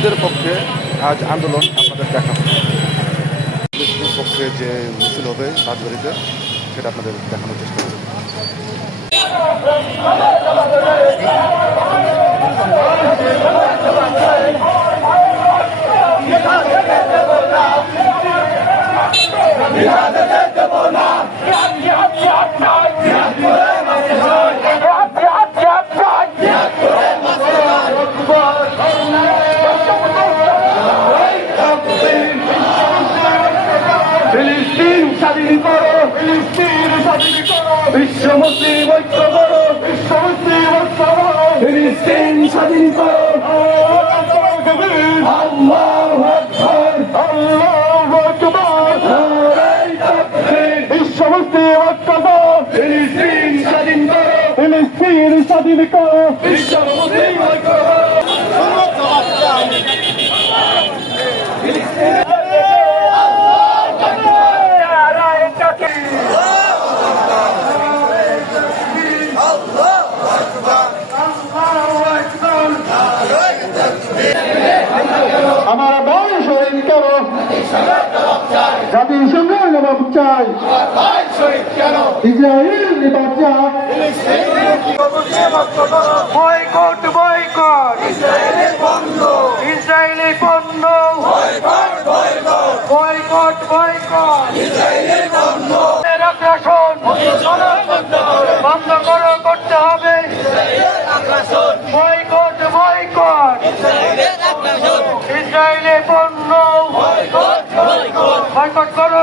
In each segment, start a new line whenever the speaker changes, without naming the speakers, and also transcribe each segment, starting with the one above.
ফিলিস্তিনিদের পক্ষে আজ আন্দোলন আপনাদের দেখাবো। ফিলিস্তিনের পক্ষে যে মিছিল হবে রাজবাড়িতে সেটা আপনাদের দেখানোর চেষ্টা করব।
বিশ্ব মুসলিম ঐক্য করো। বিশ্ব মুসলিম ঐক্য করো। ফিলিস্তিন স্বাধীন করো। আল্লাহু আকবার। আল্লাহু আকবার। নারায়ে তাকবীর। বিশ্ব মুসলিম ঐক্য করো। ফিলিস্তিন স্বাধীন করো। ফিলিস্তিন স্বাধীন করো। বিশ্ব মুসলিম ঐক্য করো। চাই। ইসরায়েল চাই বয়কট বয়কট। ইসরায়েলি পণ্য বয়কট বয়কট। এর আগ্রাসন বন্ধ করো, করতে হবে। Boycott boycott. ইসরায়েলি পণ্য বয়কট করো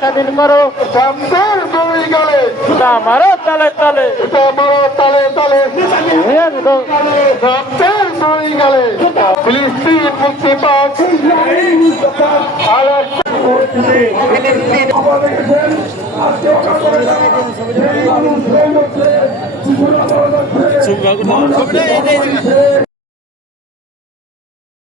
স্বাধীন করো। শব্দের দুই গলে। মারো তালে তালে। মারো তালে তালে। শব্দের দুই গলে। ফিলিস্তিন মুক্তি পাক।